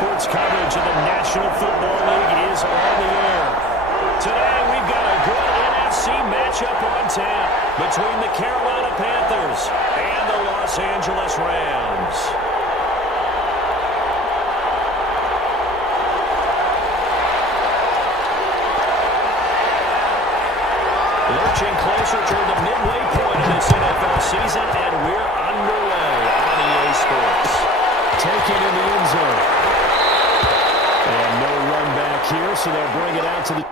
sports coverage of the National Football League is on the air. Today, we've got a good NFC matchup on tap between the Carolina Panthers and the Los Angeles Rams. Lurching closer toward the midway point of this NFL season, and we're underway on EA Sports. Taken in the end zone. And no run back here, so they'll bring it out to the...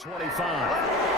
.25.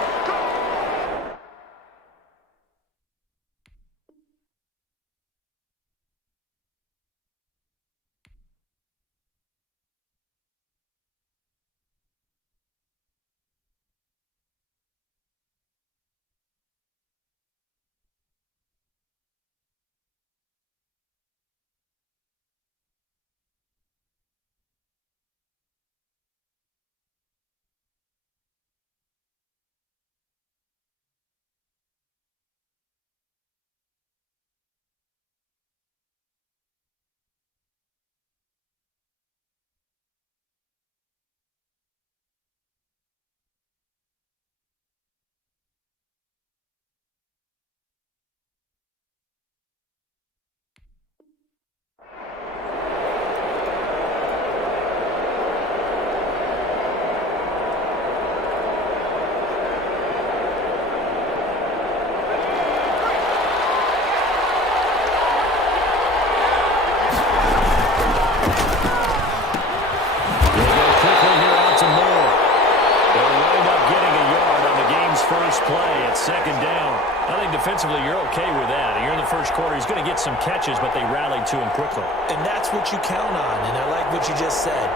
Second down. I think defensively you're okay with that. You're in the first quarter. He's going to get some catches, but they rallied to him quickly. And that's what you count on, and I like what you just said.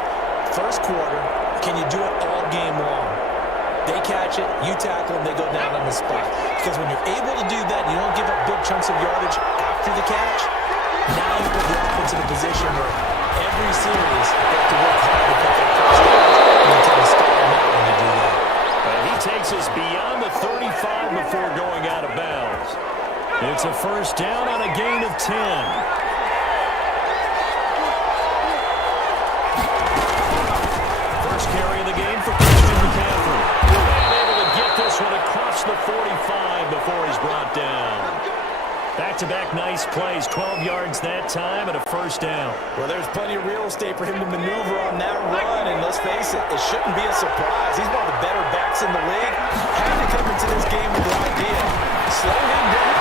First quarter, can you do it all game long? They catch it, you tackle them, they go down on the spot. Because when you're able to do that, you don't give up big chunks of yardage after the catch, now you put the offense in a position where every series they have to work hard to put their first down, and you try to stall them out when you do that. He takes us beyond the 35 before going out of bounds. It's a first down on a gain of 10. First carry of the game for Christian McCaffrey. And able to get this one across the 45 before he's brought down. Back-to-back nice plays, 12 yards that time and a first down. Well, there's plenty of real estate for him to maneuver on that run, and let's face it, it shouldn't be a surprise. He's one of the better backs in the league. Had to come into this game with the idea. Slow him down.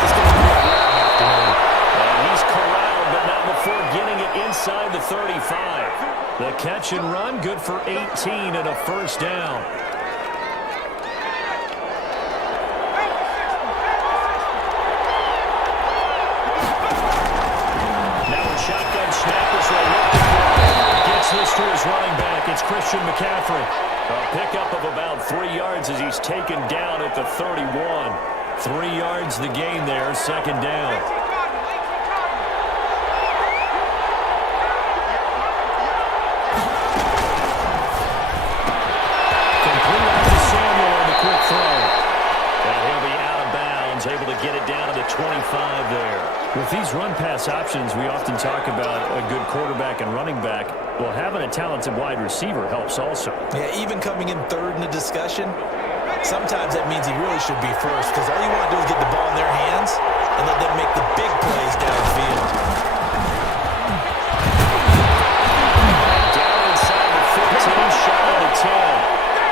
It's going to be a run afternoon. And he's corralled, but not before getting it inside the 35. The catch and run, good for 18 and a first down. This to his running back. It's Christian McCaffrey. A pickup of about 3 yards as he's taken down at the 31. 3 yards the gain there, second down. Complete to Samuel on the quick throw. And he'll be out of bounds, able to get it down to the 25 there. With these run-pass options, we often talk about a good quarterback and running back. Well, having a talented wide receiver helps also. Yeah, even coming in third in the discussion, sometimes that means he really should be first, because all you want to do is get the ball in their hands and let them make the big plays downfield.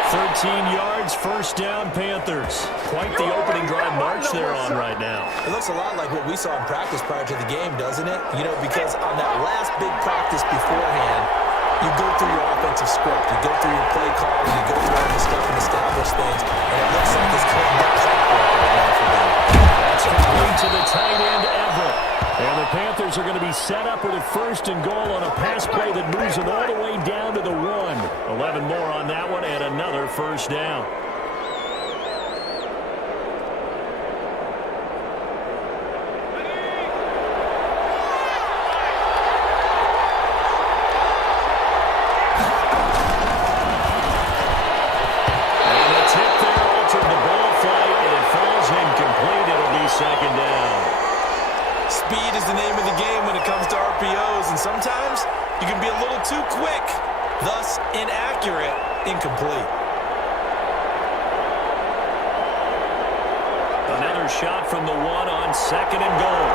13 yards, first down, Panthers. Quite the opening drive march they're on right now. It looks a lot like what we saw in practice prior to the game, doesn't it? You know, because on that last big practice beforehand, you go through your offensive script, you go through your play calling, you go through all the stuff and establish things, and it looks like it's kind of clockwork right now for them. That's complete to the tight end, Everett. And the Panthers are going to be set up with a first and goal on a pass play that moves them all the way down to the 1. 11 more on that one and another first down. And the tip there altered the ball flight, and it falls incomplete. It'll be second down. Speed is the name of the game when it comes to RPOs, and sometimes you can be a little too quick, thus inaccurate, incomplete. Another shot from the 1 on second and goal.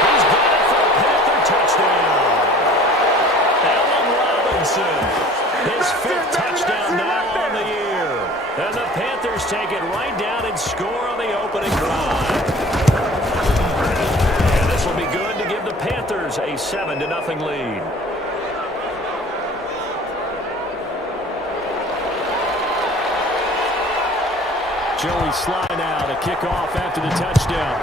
He's got it for a Panther touchdown. Allen Robinson, his 5th touchdown now on the year. And the Panthers take it right down and score on the opening drive. And this will be good to give the Panthers a 7-0 lead. Joey Sly now to kick off after the touchdown.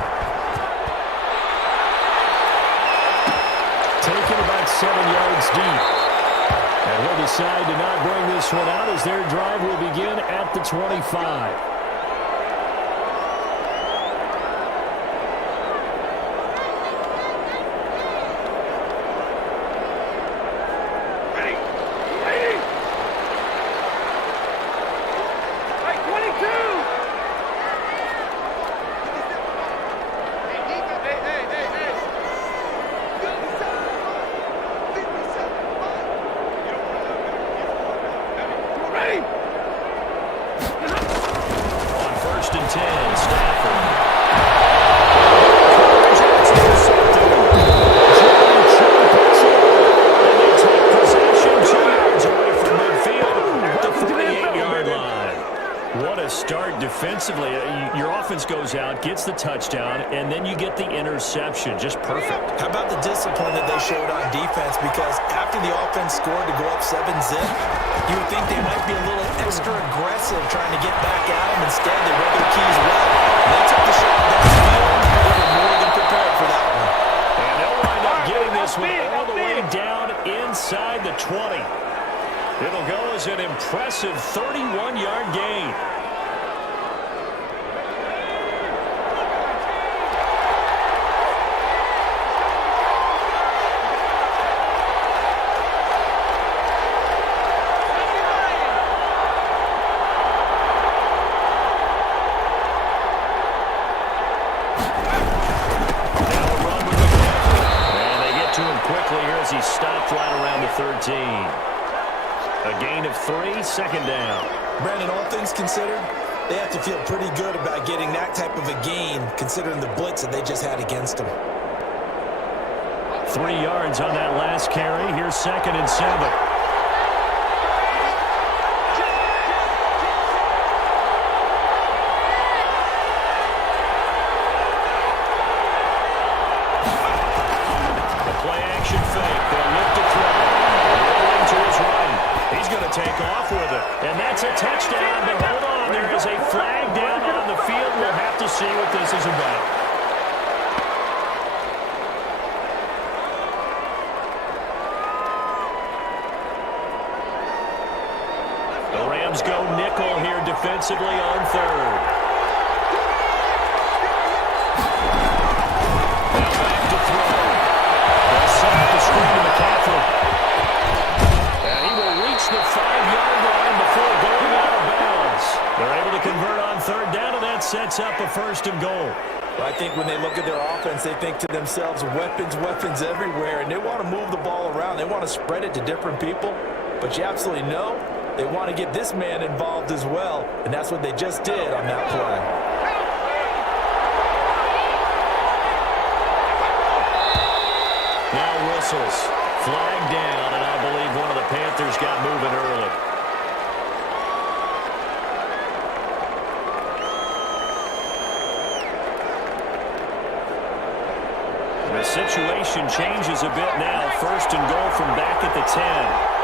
Taken about 7 yards deep. And he'll decide to not bring this one out as their drive will begin at the 25. Defensively, your offense goes out, gets the touchdown, and then you get the interception. Just perfect. How about the discipline that they showed on defense? Because after the offense scored to go up 7-zip, you would think they might be a little extra aggressive trying to get back at them. Instead, they read their keys well. And they took the shot downfield. They were more than prepared for that one. And they'll wind up getting this one all the way down inside the 20. It'll go as an impressive 31-yard gain. He stopped right around the 13. A gain of 3, second down. Brandon, all things considered, they have to feel pretty good about getting that type of a gain, considering the blitz that they just had against them. 3 yards on that last carry. Here's second and 7. Take off with it. And that's a touchdown, but hold on. There is a flag down on the field. We'll have to see what this is about. The Rams go nickel here defensively on third. Now back to throw. They'll set up the screen to McCaffrey. The 5-yard line before going out of bounds. They're able to convert on third down, and that sets up a first and goal. Well, I think when they look at their offense, they think to themselves, weapons, weapons everywhere, and they want to move the ball around. They want to spread it to different people, but you absolutely know they want to get this man involved as well, and that's what they just did on that play. Now whistles. Flag down, and I believe one of the Panthers got moving early. The situation changes a bit now. First and goal from back at the 10.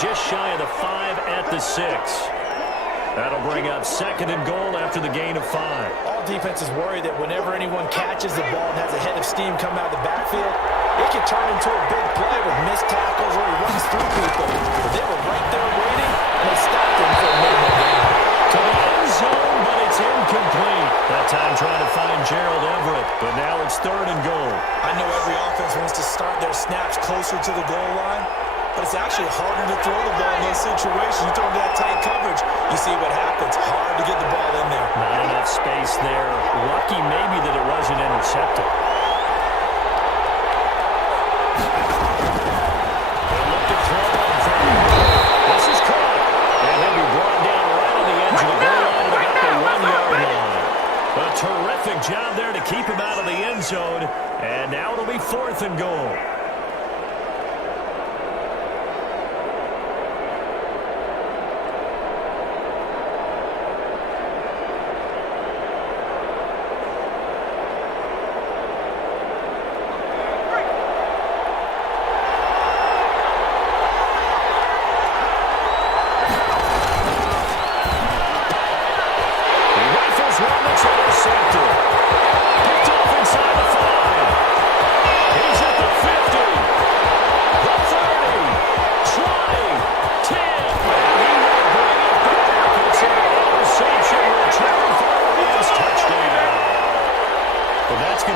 Just shy of the 5 at the 6. That'll bring up second and goal after the gain of 5. All defenses worry that whenever anyone catches the ball and has a head of steam come out of the backfield, it can turn into a big play with missed tackles or he runs through people. But they were right there waiting, and they stopped him for a minimal gain. To the end zone, but it's incomplete. That time trying to find Gerald Everett, but now it's third and goal. I know every offense wants to start their snaps closer to the goal line, but it's actually harder to throw the ball in those situations. You throw into that tight coverage, you see what happens. Hard to get the ball in there. Not enough space there. Lucky maybe that it wasn't intercepted. They look to throw on third. This is caught. And he'll be brought down right on the edge of the goal line at about the 1-yard line. A terrific job there to keep him out of the end zone. And now it'll be fourth and goal.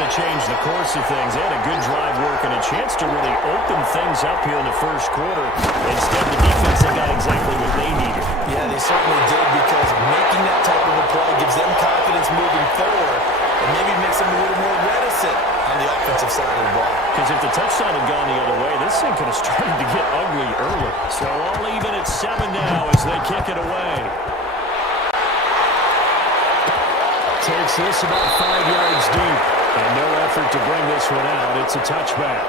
Change the course of things. They had a good drive work and a chance to really open things up here in the first quarter. Instead, the defense, they got exactly what they needed. Yeah, they certainly did, because making that type of a play gives them confidence moving forward and maybe makes them a little more reticent on the offensive side of the ball. Because if the touchdown had gone the other way, this thing could have started to get ugly early. So all even at 7 now as they kick it away. Takes this about 5 yards deep. And no effort to bring this one out. It's a touchback.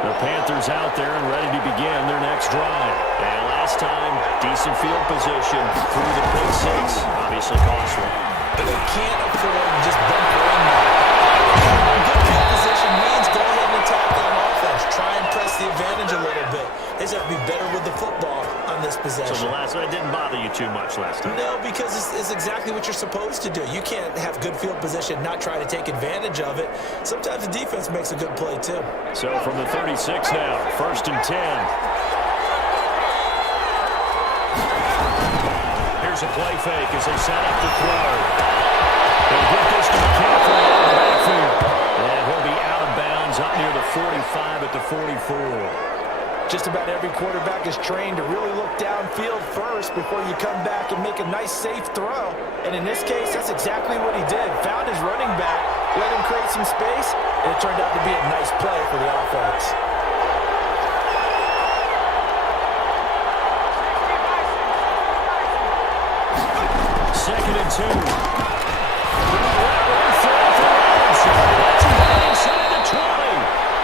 The Panthers out there and ready to begin their next drive. And last time, decent field position through the pick 6. Obviously costly. But they can't afford to just bump her in there. Good field position means go ahead and attack on offense. Try and press the advantage a little bit. They just have to be better with the football on this possession. So the last one didn't bother you too much last time? No, because it's exactly what you're supposed to do. You can't have good field position, not try to take advantage of it. Sometimes the defense makes a good play too. So from the 36 now, first and 10. Here's a play fake as they set up the throw. They'll get this to McCaffrey out of the backfield. And he'll be out of bounds up near the 45 at the 44. Just about every quarterback is trained to really look downfield first before you come back and make a nice, safe throw. And in this case, that's exactly what he did. Found his running back, let him create some space, and it turned out to be a nice play for the offense. Second and 2.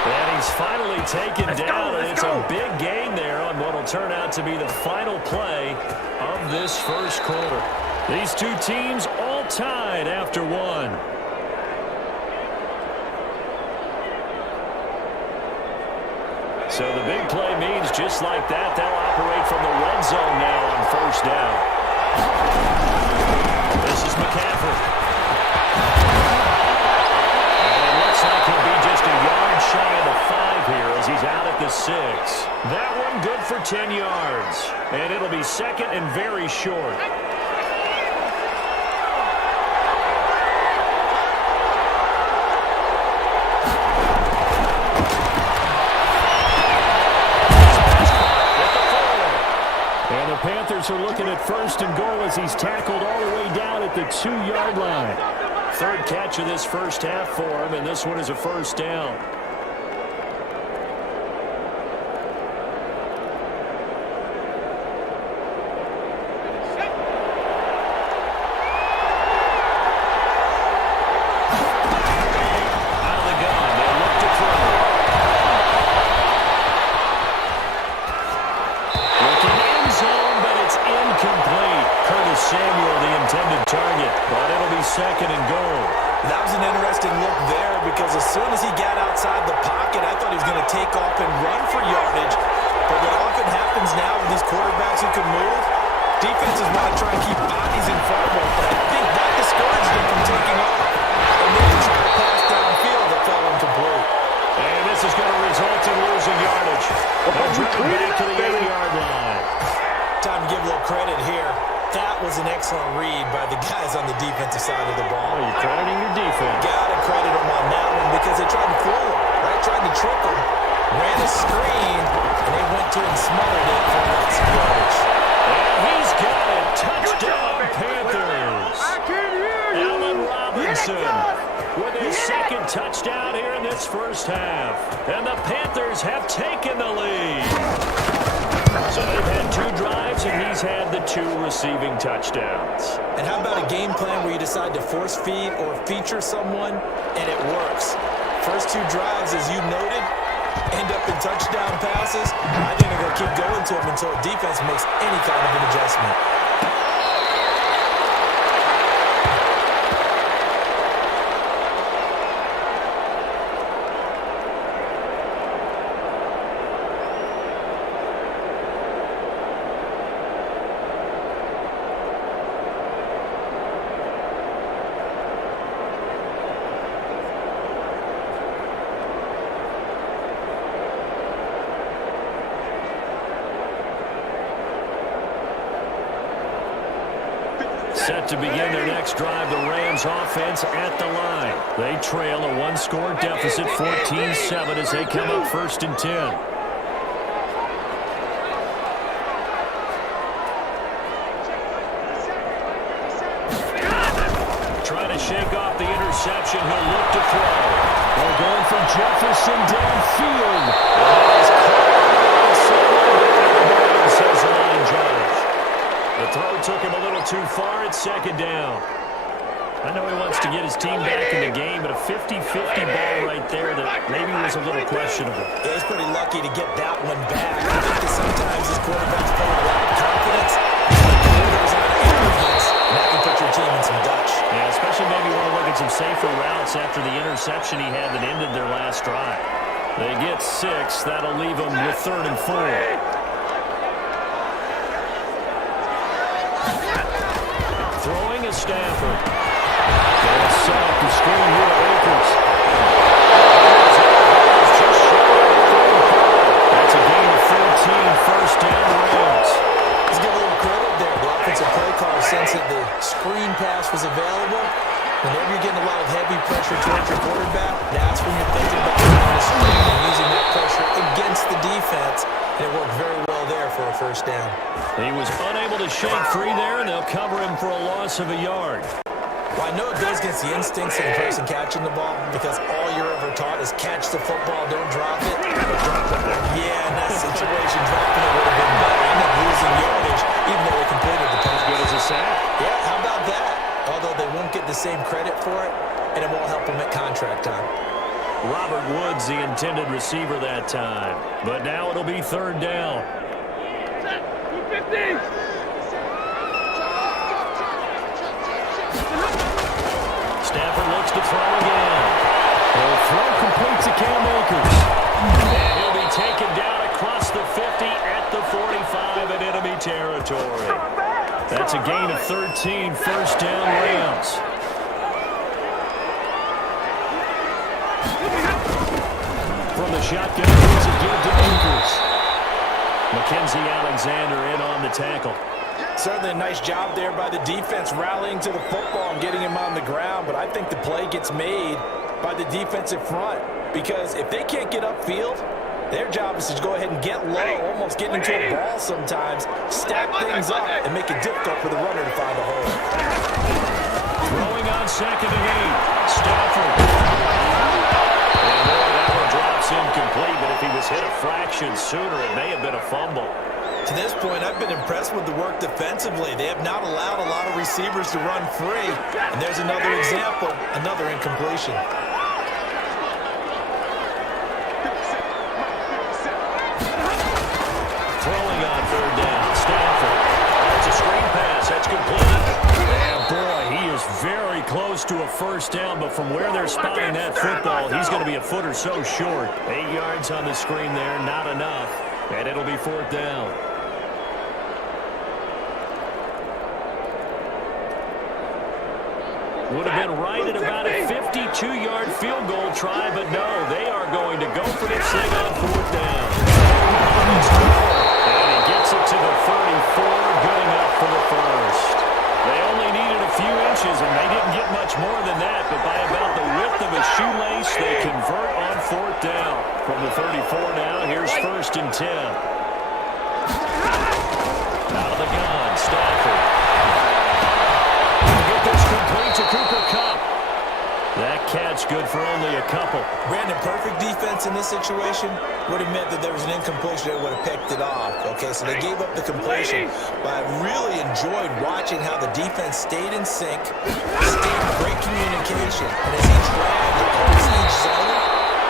And he's finally taken down, and it's a big gain there on what will turn out to be the final play of this first quarter. These two teams all tied after one. So the big play means just like that, they'll operate from the red zone now on first down. This is McCaffrey. And it looks like he'll be just a yard shy of the 5 here as he's out at the 6. That one good for 10 yards. And it'll be second and very short. Panthers are looking at 1st and goal as he's tackled all the way down at the 2-yard line. 3rd catch of this first half for him, and this one is a 1st down. Second and goal. That was an interesting look there because as soon as he got outside the pocket, I thought he was going to take off and run for yardage. But what often happens now with these quarterbacks who can move, defenses want to try and keep bodies in front of them. But I think that discouraged him from taking off. And then he tried to pass downfield that fell incomplete. And this is going to result in losing yardage. Back to the 8-yard line. Time to give a little credit here. That was an excellent read by the guys on the defensive side of the ball. Oh, you're crediting your defense. Got to credit them on that one because they tried to fool him, right? Tried to trick him. Ran a screen, and they went to and smothered it for lots of yardage. And he's got it. Touchdown, Panthers. Allen Robinson with his 2nd touchdown here in this first half. And the Panthers have taken the lead. So they've had 2 drives, and he's had the 2 receiving touchdowns. And how about a game plan where you decide to force feed or feature someone, and it works? First 2 drives, as you noted, end up in touchdown passes. I think they're going to keep going to them until the defense makes any kind of an adjustment. Set to begin their next drive, the Rams offense at the line. They trail a 1-score deficit, 14-7, as they come up 1st and 10. Trying to shake off the interception. He'll look to throw. They're going for Jefferson downfield. Says the line judge. The throw took him a little too far at 2nd down. I know he wants to get his team back in the game, but a 50-50 ball right there that maybe was a little questionable. Yeah, he's pretty lucky to get that one back. I think that sometimes his quarterbacks play with a lot of confidence. And that can put your team in some Dutch. Yeah, especially maybe want to look at some safer routes after the interception he had that ended their last drive. They get 6. That'll leave them with 3rd and 4. Throwing is Stafford. They'll set up the screen here at Akers. That's a gain of 14, 1st down Rams. Let's give a little credit there. The offensive play caller sense that the screen pass was available. Whenever you're getting a lot of heavy pressure towards your quarterback, that's when you're thinking about running the screen and using that pressure against the defense. And it worked very well there for a 1st down. He was unable to shake free there, and they'll cover him for a loss of a yard. Well, I know it goes against the instincts of the person catching the ball because all you're ever taught is catch the football, don't drop it. Yeah, in that situation, dropping it would have been better. End up losing yardage, even though they completed the pass. As good as a sack. Yeah, how about that? Although they won't get the same credit for it, and it won't help them at contract time. Robert Woods, the intended receiver that time. But now it'll be 3rd down. Stafford looks to throw again. The throw complete to Cam Akers. And he'll be taken down across the 50 at the 45 in enemy territory. That's a gain of 13, 1st down Rams. From the shotgun, it's a give to Akers. Mackenzie Alexander in on the tackle. Certainly a nice job there by the defense rallying to the football and getting him on the ground, but I think the play gets made by the defensive front because if they can't get upfield, Their job is to go ahead and get low, almost get into a ball sometimes, stack things up, and make it difficult for the runner to find a hole. Throwing on 2nd and 8. Stafford. And boy, that one drops incomplete, but if he was hit a fraction sooner, it may have been a fumble. To this point, I've been impressed with the work defensively. They have not allowed a lot of receivers to run free. And there's another example, another incompletion. Throwing on 3rd down. Stafford. That's a screen pass. That's complete. And boy, he is very close to a first down, but from where they're spotting that football, he's going to be a foot or so short. 8 yards on the screen there, not enough. And it'll be 4th down. Would have been right at about a 52-yard field goal try, but no, they are going to go for this thing on 4th down. And he gets it to the 34, good enough for the first. They only needed a few inches, and they didn't get much more than that, but by about the width of a shoelace, they convert on 4th down. From the 34 now, here's 1st and 10. Out of the gun, Stafford. This complete to Cooper Kupp. That catch good for only a couple. Brandon, perfect defense in this situation would have meant that there was an incompletion that would have picked it off. Okay, so they gave up the completion. But I really enjoyed watching how the defense stayed in sync, stayed in great communication. And as he dragged across each zone,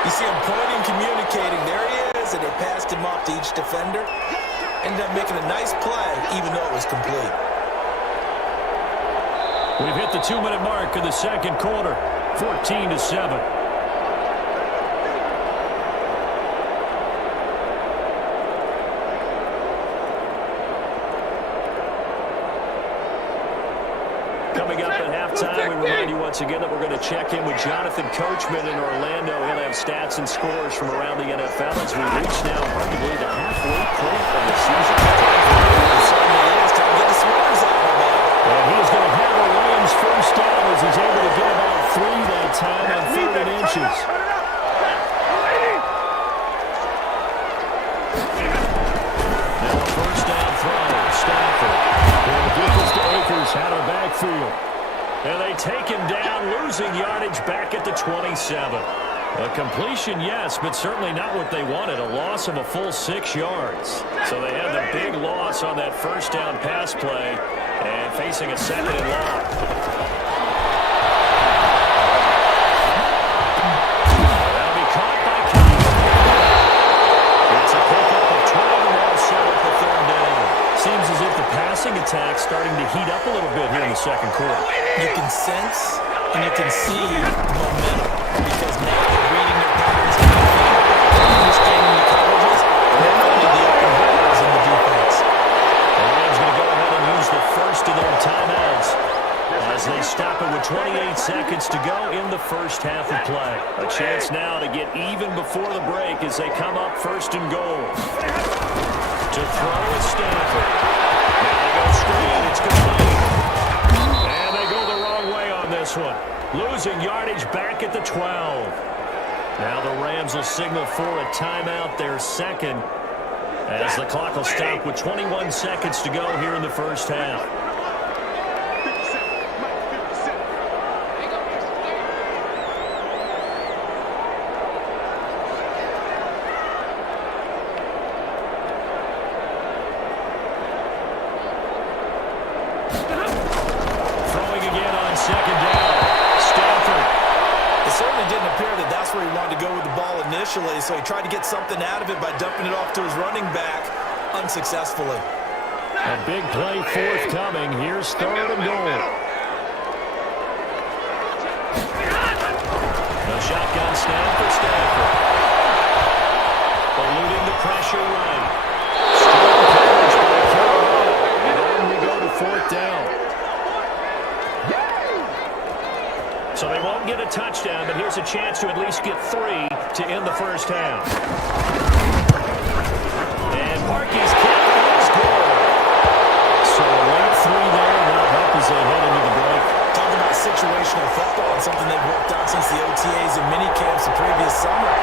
you see him pointing, communicating. There he is, and they passed him off to each defender. Ended up making a nice play, even though it was complete. We've hit the 2-minute mark in the second quarter, 14-7. Coming up at halftime, we remind you once again that we're going to check in with Jonathan Coachman in Orlando. He'll have stats and scores from around the NFL as we reach now arguably the halfway point of the season. And he's going to have a Rams first down as he's able to get about 3 that time on 3rd and inches. Now a first down throw. Stafford. He'll get this to Akers out of backfield. And they take him down, losing yardage back at the 27. A completion, yes, but certainly not what they wanted. A loss of a full 6 yards. So they had the big loss on that first down pass play. And facing a 2nd and long. That'll be caught by Kupp. It's a pickup of 12 and all set up the 3rd down. Seems as if the passing attack's starting to heat up a little bit here in the second quarter. You can sense and you can see momentum because now they're reading their patterns, they're understanding the coverages, they're finding the open holes in the defense. The Rams going to go ahead and use the first of their timeouts as they stop it with 28 seconds to go in the first half of play. A chance now to get even before the break as they come up 1st and goal. To throw is Stafford. Now they go straight. It's complete. And they go the wrong way on this one. Losing yardage back at the 12. Now the Rams will signal for a timeout, their second, as the clock will stop with 21 seconds to go here in the first half. Throwing again on 2nd down. Stafford. It certainly didn't appear that that's where he wanted to go with the ball initially, so he tried to get something out of it by dumping it off to his running back unsuccessfully. A big play forthcoming. Here's 3rd and goal. A shotgun snap for Stafford. Eluding the pressure right. Strong coverage by Carolina. And on we go to 4th down. So they won't get a touchdown, but here's a chance to at least get 3 to end the first half. And Parkey's kick is good. So a late 3 there will help as they head into the break. Talk about situational football and something they've worked on since the OTAs and mini camps the previous summer.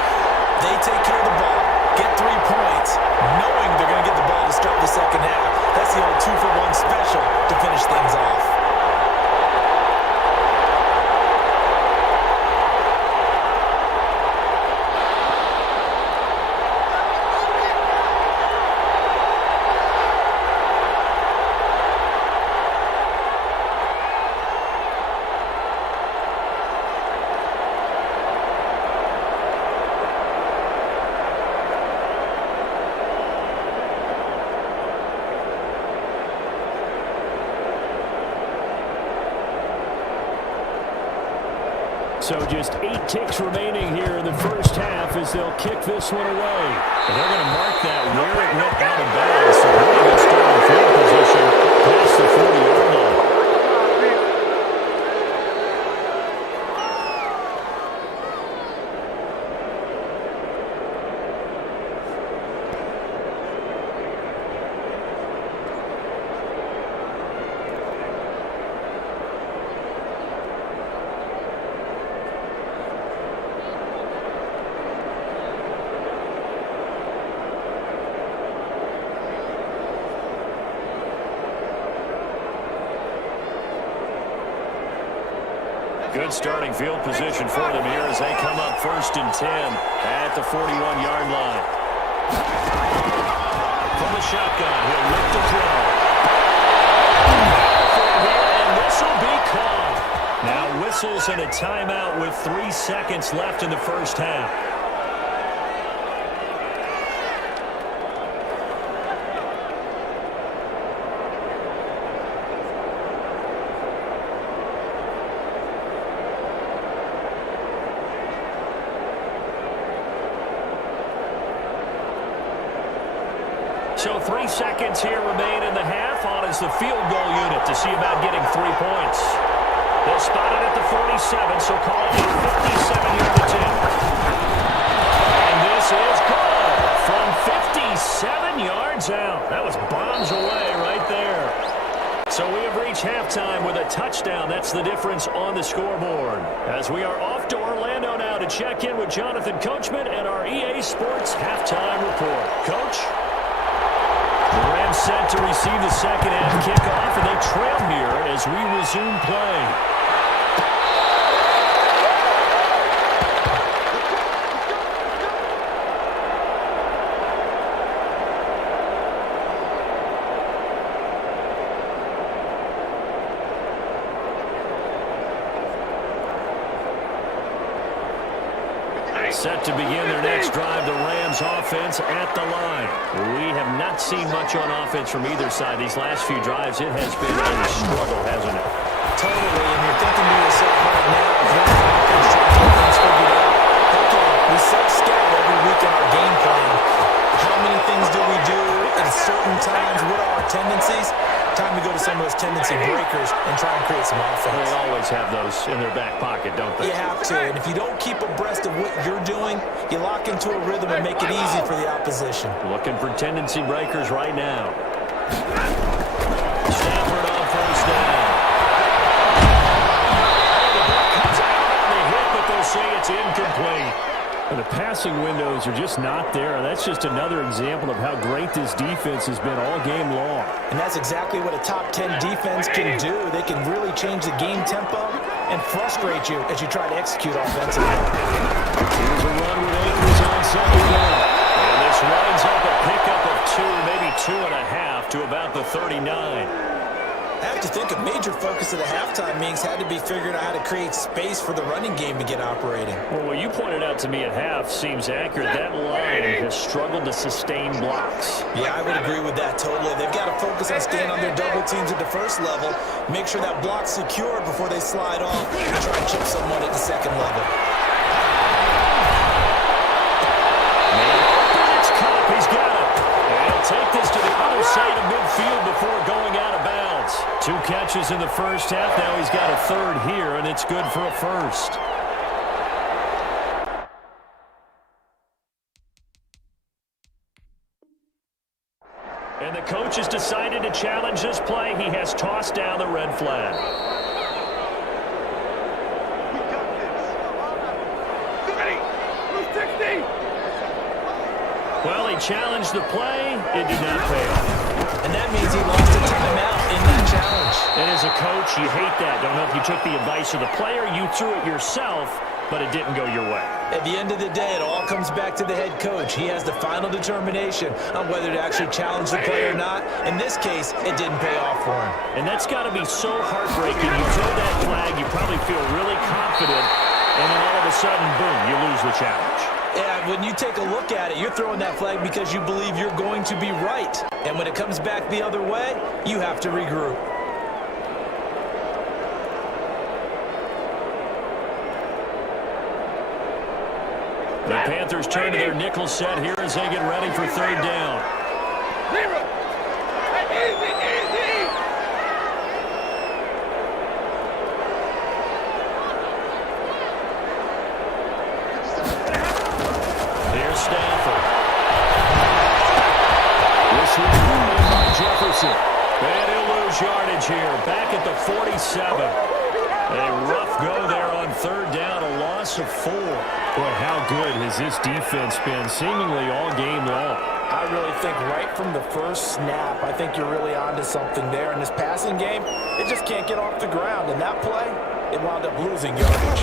They take care of the ball. get 3 points, knowing they're going to get the ball to start the second half. That's the old 2-for-1 special to finish things off. So just 8 ticks remaining here in the first half as they'll kick this one away. And they're going to mark that where it went out of bounds. So really good starting field position past the 40-yard line. Good starting field position for them here as they come up 1st and 10 at the 41-yard line. From the shotgun, he'll look to throw. And this will be called. Now whistles and a timeout with 3 seconds left in the first half. So 3 seconds here remain in the half. On is the field goal unit to see about getting 3 points. They'll spot it at the 47, so call it a 57-yard attempt. And this is good from 57 yards out. That was bombs away right there. So we have reached halftime with a touchdown. That's the difference on the scoreboard. As we are off to Orlando now to check in with Jonathan Coachman and our EA Sports halftime report. Coach? The Rams set to receive the second half kickoff, and they trail here as we resume play. Set to begin their next drive, the Rams offense at the line. We have not seen much on offense from either side. These last few drives, it has been a struggle, hasn't it? Totally, and you're thinking to yourself right now, if you're on offense trying to get things figured out, okay, we self-scout every week in our game plan. How many things do we do at certain times? What are our tendencies? Time to go to some of those tendency breakers and try and create some offense. They always have those in their back pocket, don't they? You have to, and if you don't keep abreast of what you're doing, you lock into a rhythm and make it easy for the opposition. Looking for tendency breakers right now. Stafford on first down. The ball comes out on the hit, but they'll say it's incomplete. And the passing windows are just not there. That's just another example of how great this defense has been all game long. And that's exactly what a top 10 defense can do. They can really change the game tempo and frustrate you as you try to execute offensively. Here's a run with Akers on second down. And this winds up a pickup of 2, maybe 2.5 to about the 39. I have to think a major focus of the halftime meetings had to be figuring out how to create space for the running game to get operating. Well, what you pointed out to me at half seems accurate. That line has struggled to sustain blocks. Yeah, I would agree with that totally. They've got to focus on staying on their double teams at the first level, make sure that block's secured before they slide off and try and chip someone at the second level. It's Cup. He's got it. And he'll take this to the other side of midfield before going out of bounds. 2 catches in the first half. Now he's got a third here, and it's good for a first. And the coach has decided to challenge this play. He has tossed down the red flag. We got this. Ready. Who's 60? Well, he challenged the play. It did not pay off. And that means he lost a timeout in that challenge. And as a coach, you hate that. Don't know if you took the advice of the player. You threw it yourself, but it didn't go your way. At the end of the day, it all comes back to the head coach. He has the final determination on whether to actually challenge the play or not. In this case, it didn't pay off for him. And that's got to be so heartbreaking. You throw that flag, you probably feel really confident, and then all of a sudden, boom, you lose the challenge. Yeah, when you take a look at it, you're throwing that flag because you believe you're going to be right. And when it comes back the other way, you have to regroup. The Panthers turn to their nickel set here as they get ready for third down. Here's Stafford. This is by Jefferson. And he'll lose yardage here. Back at the 47. A rough go there on third down, a loss of 4. Boy, how good has this defense been seemingly all game long? I really think right from the first snap, I think you're really onto something there. In this passing game, it just can't get off the ground. And that play, it wound up losing yardage.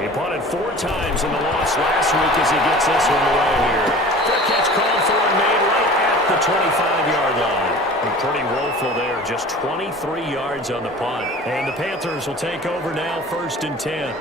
He punted 4 times in the loss last week as he gets this one away here. Fair catch called for and made right at the 25-yard line. And pretty woeful there, just 23 yards on the punt. And the Panthers will take over now, 1st and 10.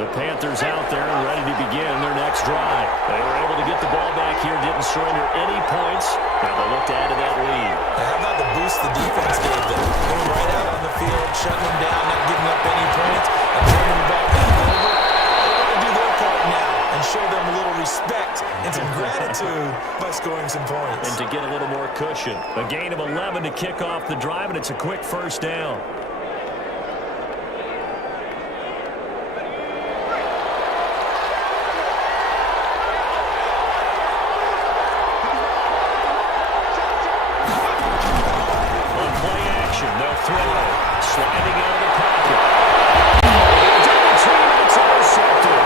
The Panthers out there and ready to begin their next drive. They were able to get the ball back here, didn't surrender any points. Now they'll look to add to that lead. How about the boost the defense gave them? Going right out on the field, shutting them down, not giving up any points, and turning the ball back over. They want to do their part now and show them a little respect and some gratitude by scoring some points. And to get a little more cushion. A gain of 11 to kick off the drive, and it's a quick first down. Sliding out of the pocket. Double team, it's intercepted.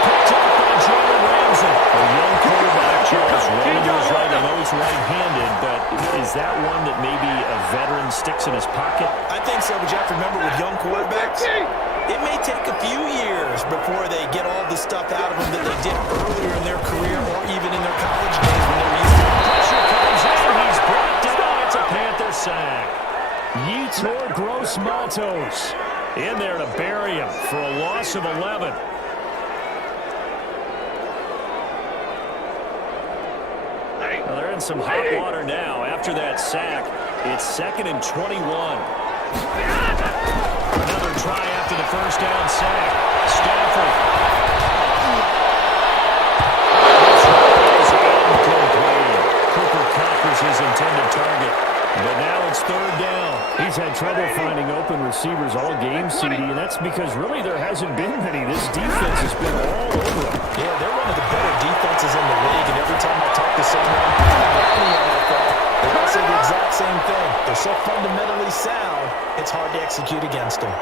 Picked up by Jalen Ramsey. A young quarterback, Charles, running to his right. I know he's right-handed, but is that one that maybe a veteran sticks in his pocket? I think so, but you have to remember with young quarterbacks, it may take a few years before they get all the stuff out of them that they did earlier in their career or even in their college days when they're used to it. Pressure comes in. He's brought down. It's a Panther sack. Yetur Gross-Matos in there to bury him for a loss of 11. Well, they're in some hot water now. After that sack, it's 2nd and 21. Another try after the first down sack. Stafford. Cooper Kupp is his intended target. But now it's third down. He's had trouble finding open receivers all game, CD, and that's because really there hasn't been many. This defense has been all over them. Yeah, they're one of the better defenses in the league, and every time I talk to someone around the NFL, they all say the exact same thing. They're so fundamentally sound, it's hard to execute against them.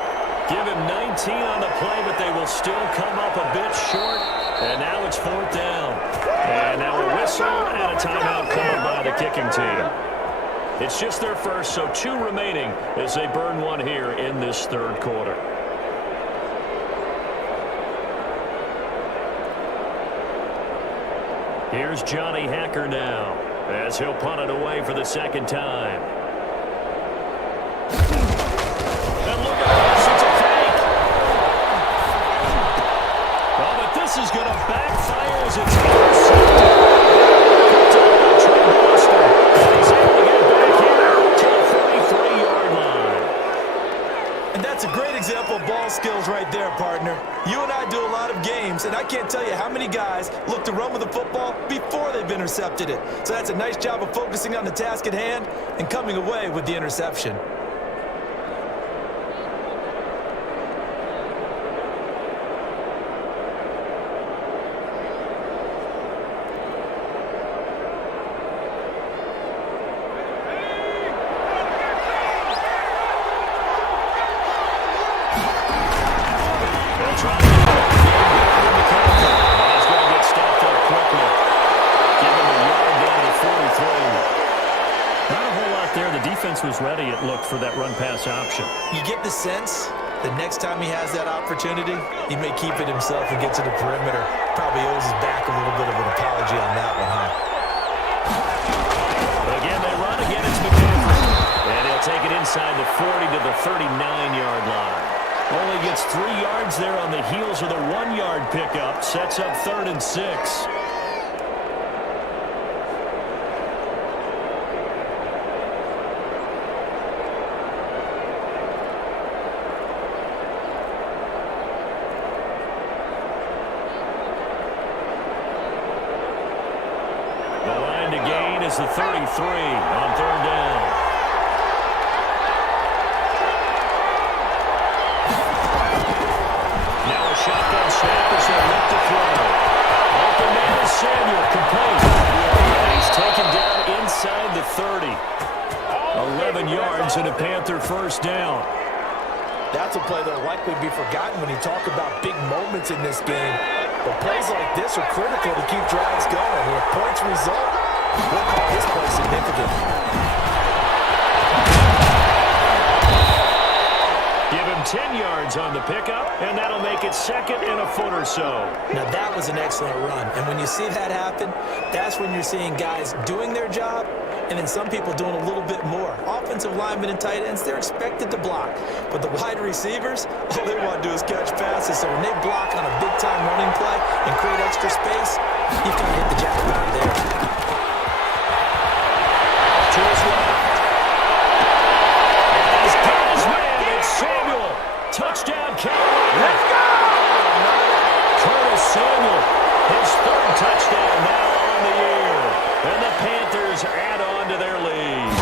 Give him 19 on the play, but they will still come up a bit short. And now it's 4th down. And now a whistle and a timeout called by the kicking team. It's just their first, so 2 remaining as they burn one here in this third quarter. Here's Johnny Hacker now as he'll punt it away for the 2nd time. And look at this, it's a fake. Well, but this is going to backfire as it's intercepted. That's a great example of ball skills right there, partner. You and I do a lot of games, and I can't tell you how many guys look to run with the football before they've intercepted it. So that's a nice job of focusing on the task at hand and coming away with the interception. pass option. You get the sense that next time he has that opportunity, he may keep it himself and get to the perimeter. Probably owes his back a little bit of an apology on that one, huh? Again, they run again. It's McCaffrey. And he'll take it inside the 40 to the 39-yard line. Only gets 3 yards there on the heels of the 1-yard pickup. Sets up 3rd and 6. The 33 on 3rd down. Now a shotgun snap as they look to throw. Open man is Samuel, complete. And he's taken down inside the 30. 11 yards and a Panther first down. That's a play that will likely be forgotten when you talk about big moments in this game. But plays like this are critical to keep drives going. And if points result, we'll call this play significant. Give him 10 yards on the pickup, and that'll make it 2nd and a foot or so. Now, that was an excellent run. And when you see that happen, that's when you're seeing guys doing their job, and then some people doing a little bit more. Offensive linemen and tight ends, they're expected to block. But the wide receivers, all they want to do is catch passes. So when they block on a big-time running play and create extra space, you've got to hit the jackpot there. To his left. And he's got his man. It's Samuel. Touchdown, Carolina. Let's go! Curtis Samuel, his 3rd touchdown now on the year. And the Panthers add on to their lead.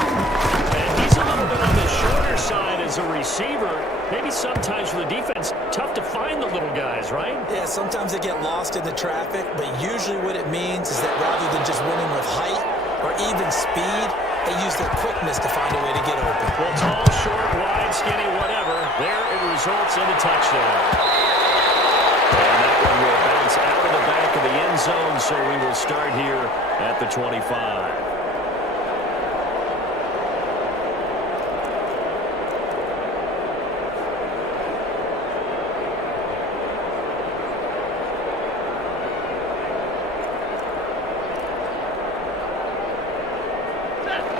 And he's a little bit on the shorter side as a receiver. Maybe sometimes for the defense, tough to find the little guys, right? Yeah, sometimes they get lost in the traffic, but usually what it means is that rather than just winning with height or even speed, they use their quickness to find a way to get open. Well, tall, short, wide, skinny, whatever. There it results in a touchdown. And that one will bounce out of the back of the end zone, so we will start here at the 25.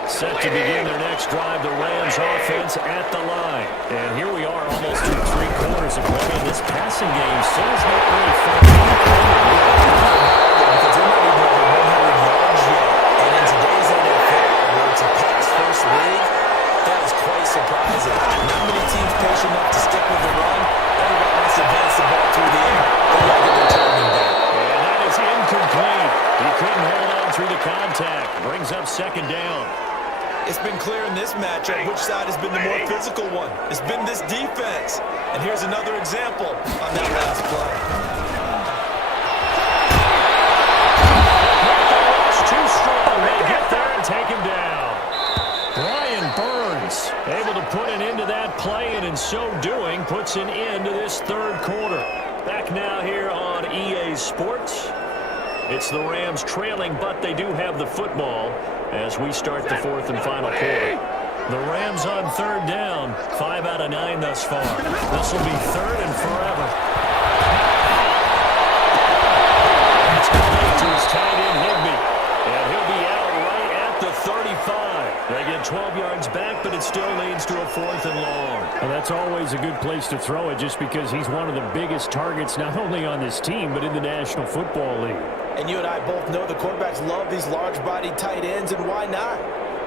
Set to begin their next drive, the Rams offense at the line. And here we are almost through 3 quarters of play, and this passing game still is not really fun. Because they're not even over 100 yards yet. And in today's NFL, where it's a pass-first league, that is quite surprising. Not many teams patient enough to stick with the run. Everybody wants to advance the ball through the air. They got to get their timing back. And that is incomplete. He couldn't hold on through the contact. Brings up 2nd down. It's been clear in this matchup which side has been the more physical one. It's been this defense. And here's another example on that last play. Too strong. They get there and take him down. Brian Burns able to put an end to that play, and in so doing, puts an end to this 3rd quarter. Back now here on EA Sports. It's the Rams trailing, but they do have the football as we start the 4th and final quarter. The Rams on 3rd down, 5 out of 9 thus far. This will be 3rd and forever. It's complete to his tight end, Higbee. And he'll be out right at the 35. They get 12 yards back, but it still leads to a 4th and long. And that's always a good place to throw it just because he's one of the biggest targets not only on this team, but in the National Football League. And you and I both know the quarterbacks love these large-bodied tight ends, and why not?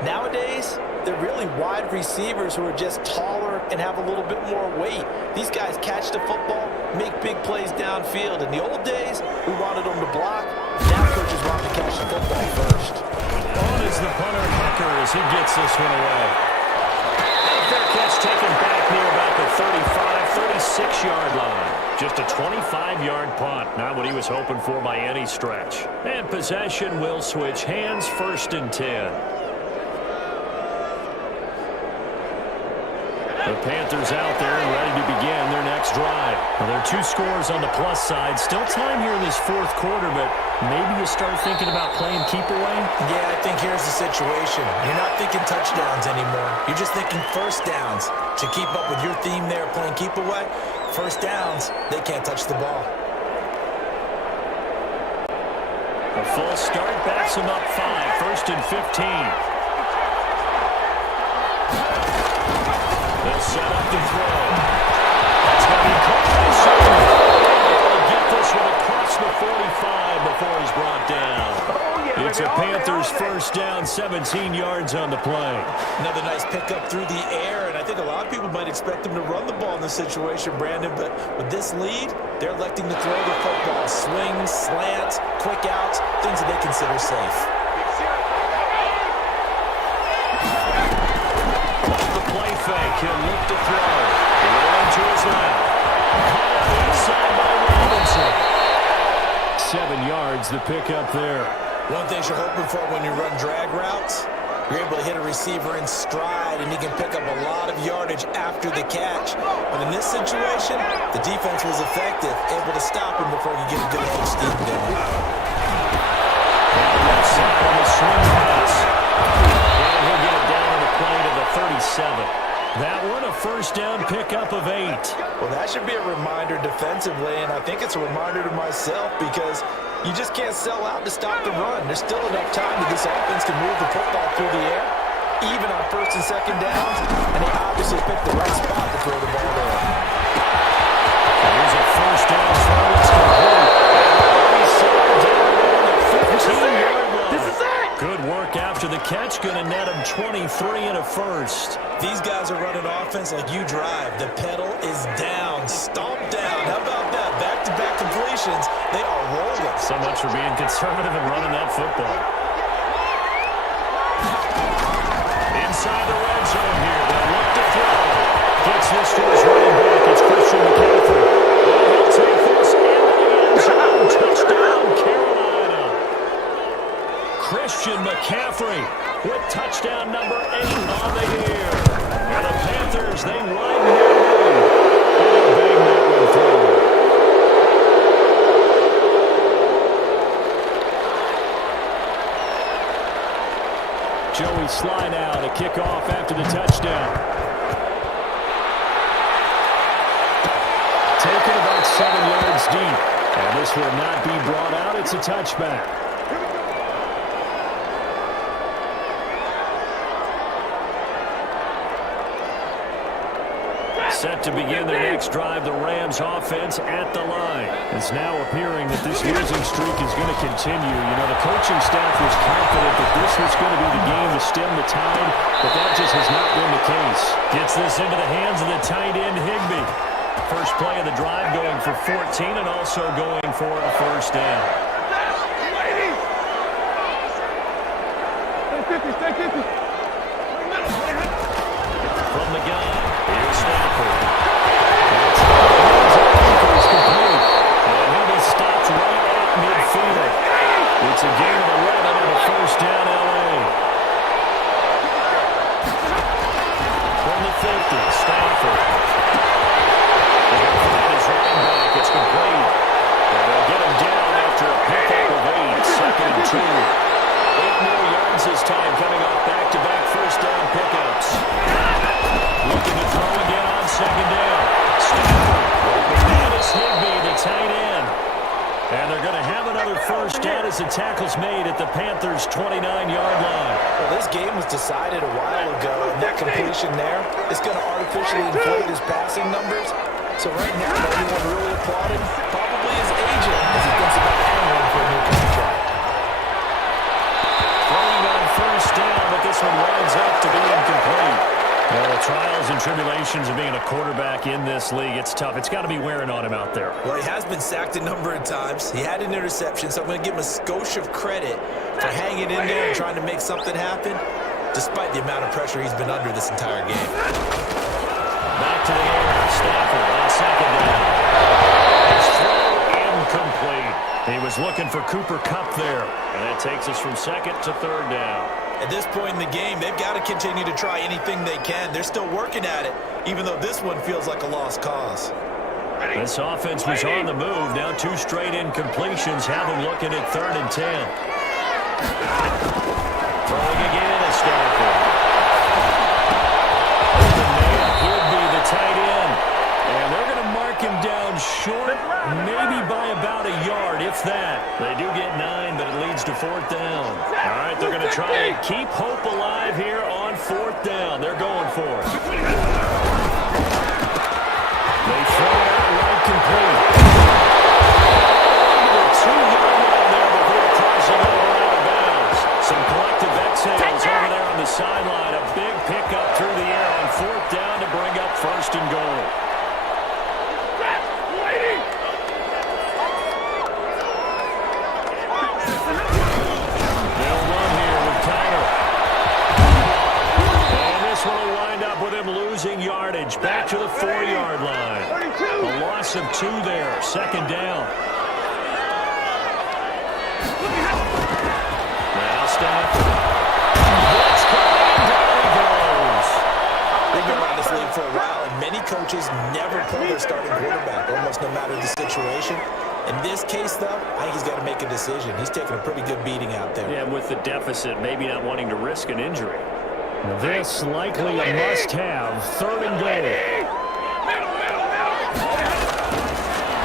Nowadays, they're really wide receivers who are just taller and have a little bit more weight. These guys catch the football, make big plays downfield. In the old days, we wanted them to block. Now coaches want to catch the football first. On is the punter, Hucker, as he gets this one away. Fair catch taken back near about the 35, 36-yard line. Just a 25-yard punt, not what he was hoping for by any stretch. And possession will switch hands, 1st and 10. The Panthers out there and ready to begin their next next drive. Well, there are 2 scores on the plus side. Still time here in this fourth quarter, but maybe you start thinking about playing keep away? Yeah, I think here's the situation. You're not thinking touchdowns anymore. You're just thinking first downs. To keep up with your theme there, playing keep away, first downs, they can't touch the ball. A full start backs him up 5, 1st and 15. They'll set up the throw. That's going to be caught by Sherman. They'll get this one across the 45 before he's brought down. It's a Panthers first down, 17 yards on the play. Another nice pickup through the air, and I think a lot of people might expect them to run the ball in this situation, Brandon, but with this lead, they're electing to throw the football. Swings, slants, quick outs, things that they consider safe. The play fake, he'll look to throw. Rolling to his left. Caught out inside by Robinson. 7 yards, the pickup there. One thing you're hoping for when you run drag routes, you're able to hit a receiver in stride, and he can pick up a lot of yardage after the catch. But in this situation, the defense was effective, able to stop him before he could get a good head of steam going. Left side on the swing pass. And he'll get it down on the play to the 37. That one, a first down pickup of 8. Well, that should be a reminder defensively, and I think it's a reminder to myself because you just can't sell out to stop the run. There's still enough time that this offense can move the football through the air, even on first and second downs, and they obviously picked the right spot to throw the ball there. Here's a first down throw. It's complete. He's down on the 15-yard line. This is it. Good work after the catch. Going to net him 23 and a first. These guys are running offense like you drive. The pedal is down, stomp down. How about that? Back-to-back completions. They are rolling. So much for being conservative and running that football. Inside the red zone here. They'll look to throw. Gets this to his running back. It's Christian McCaffrey. He'll take this into the end zone. Touchdown, Carolina. Christian McCaffrey with touchdown number 8 on the year. And the Panthers, they widen their lead. And they bang that one through. Joey slide out, a kickoff after the touchdown. Taken about 7 yards deep. And this will not be brought out. It's a touchback. Set to begin their next drive, the Rams offense at the line. It's now appearing that this losing streak is going to continue. You know, the coaching staff was confident that this was going to be the game to stem the tide, but that just has not been the case. Gets this into the hands of the tight end, Higbee. First play of the drive going for 14 and also going for a first down. From the gun, here's Stafford. That's complete. And he'll be stopped right at midfield. It's a gain of 11 and a first down, LA. From the 50, Stafford. His running back, it's complete. And they'll get him down after a pickup of 8, second and 2. 8 more yards this time coming off back-to-back first down pickups. Looking to throw again on second down. Stafford. That is Higbee, the tight end. And they're going to have another first down as the tackle's made at the Panthers' 29-yard line. Well, this game was decided a while ago, and that completion there is going to artificially inflate his passing numbers. So right now, everyone really applauding probably his agent as he thinks about handling for a new contract. Throwing on first down, but this one winds up to be incomplete. Well, the trials and tribulations of being a quarterback in this league, it's tough. It's got to be wearing on him out there. Well, he has been sacked a number of times. He had an interception, so I'm going to give him a skosh of credit for hanging in there and trying to make something happen, despite the amount of pressure he's been under this entire game. Back to the air, Stafford on second down. His throw incomplete. He was looking for Cooper Kupp there, and that takes us from second to third down. At this point in the game, they've got to continue to try anything they can. They're still working at it, even though this one feels like a lost cause. This offense was on the move. Now 2 straight incompletions have them looking at 3rd and 10. Throwing again is Stafford. The man could be the tight end. And they're going to mark him down short, maybe by about a yard, if that. They do get 9, but it leads to 4th down. All right, they're going to try and keep hope alive here on 4th down. They're going for it. They throw it out right complete. The 2-yard line there before crossing over out of bounds. Some collective exhales over there on the sideline. A big pickup through the air on 4th down to bring up 1st and goal. They'll run here with Connor. And this one will wind up with him losing yardage. Back to the 4-yard line. A loss of 2 there. 2nd down. Now Stafford. Blitz coming. Down he goes. They've been around this league for a while, and many coaches never pull their starting quarterback, almost no matter the situation. In this case, though, I think he's got to make a decision. He's taking a pretty good beating out there. Yeah, with the deficit, maybe not wanting to risk an injury. This likely a must-have. 3rd and goal.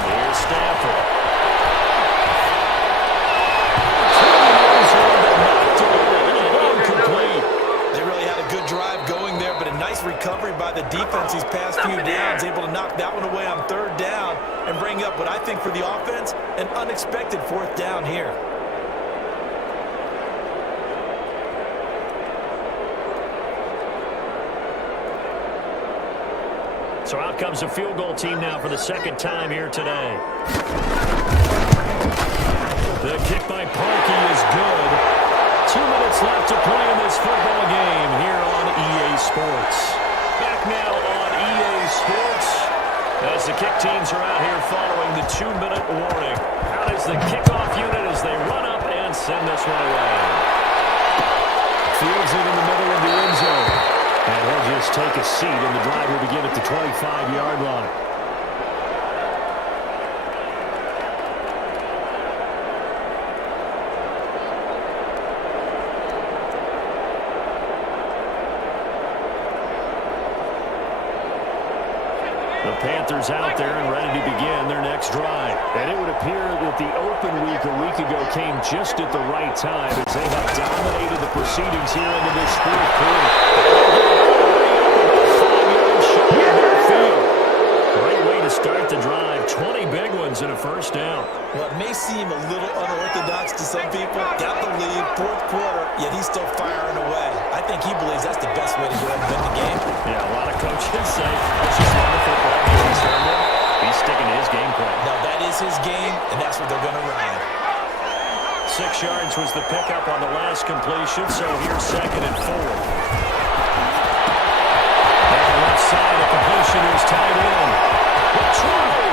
Here's Stafford. Incomplete. They really had a good drive going there, but a nice recovery by the defense these past few downs, able to knock that one away on 3rd down and bring up what I think for the offense, an unexpected 4th down here. So out comes a field goal team now for the 2nd time here today. The kick by Parkey is good. 2 minutes left to play in this football game here on EA Sports. Back now on EA Sports as the kick teams are out here following the 2-minute warning. Out is the kickoff unit as they run up and send this one away. Fields it in the middle of the end zone. And he'll just take a seat, and the drive will begin at the 25-yard line. The Panthers out there and ready to begin their next drive. And it would appear that the open week a week ago came just at the right time as they have dominated the proceedings here into this 4th quarter. Great way to start the drive. 20 big ones and a 1st down. Well, it may seem a little unorthodox to some people. Got the lead, 4th quarter, yet he's still firing away. I think he believes that's the best way to go ahead and win the game. Yeah, a lot of coaches say it's just not a football game. He's sticking to his game plan. No, that is his game, and that's what they're going to ride. 6 yards was the pickup on the last completion, so here's 2nd and 4. On the left side, the completion is tied in. Troy!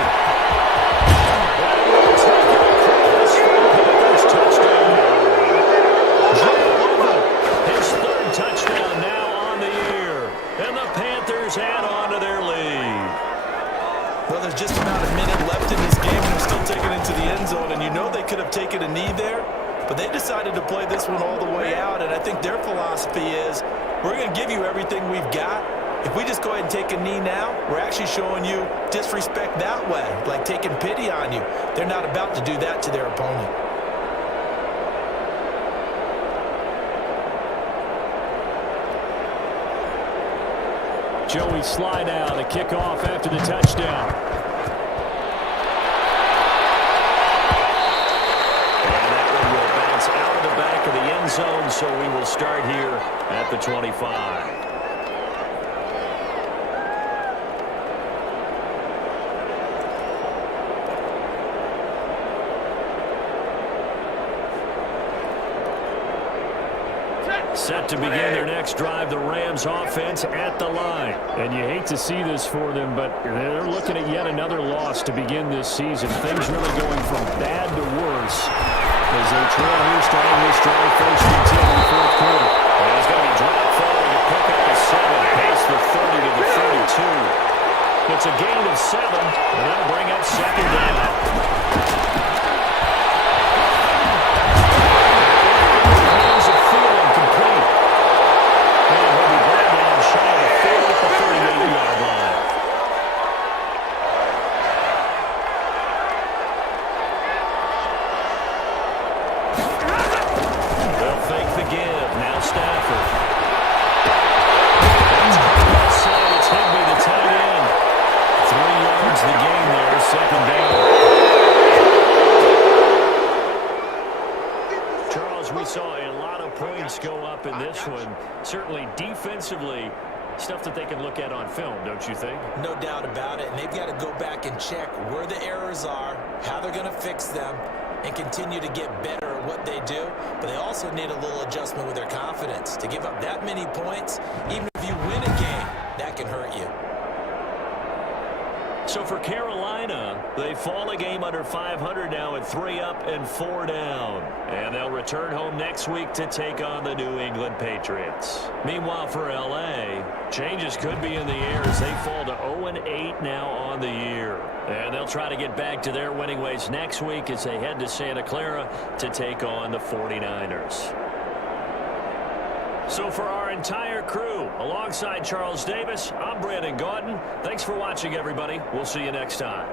That will take it across for the Panthers touchdown. Joe Over, his 3rd touchdown now on the year. And the Panthers add on to their lead. Well, there's just about a minute left in this game, and they're still taking it into the end zone. And you know they could have taken a knee there, but they decided to play this one all the way out. And I think their philosophy is, we're going to give you everything we've got. If we just go ahead and take a knee now, we're actually showing you disrespect that way, like taking pity on you. They're not about to do that to their opponent. Joey slide out, a kickoff after the touchdown. And that one will bounce out of the back of the end zone, so we will start here at the 25. Set to begin their next drive, the Rams offense at the line. And you hate to see this for them, but they're looking at yet another loss to begin this season. Things really going from bad to worse as they trail here starting this drive 1st and 10 in the 4th quarter. And it's going to be dropped forward to pick up a 7, past the 30 to the 32. The It's a gain of 7, and that'll bring up second down. Hands of feeling complete. And he'll be brought down shy of the 40 at the 38-yard line. They'll fake the give. Now Stafford. That's caught left side. It's Higbee, the tight end. 3 yards the gain there. Second down. Charles, we saw a lot of points go up in this one. Certainly defensively, stuff that they can look at on film, don't you think? No doubt about it. And they've got to go back and check where the errors are, how they're going to fix them, and continue to get better at what they do. But they also need a little adjustment with their confidence. To give up that many points, even if you win a game, that can hurt you. So for Carolina, they fall a game under 500 now at 3 up and 4 down. And they'll return home next week to take on the New England Patriots. Meanwhile, for L.A., changes could be in the air as they fall to 0-8 now on the year. And they'll try to get back to their winning ways next week as they head to Santa Clara to take on the 49ers. So for our entire crew, alongside Charles Davis, I'm Brandon Gaudin. Thanks for watching, everybody. We'll see you next time.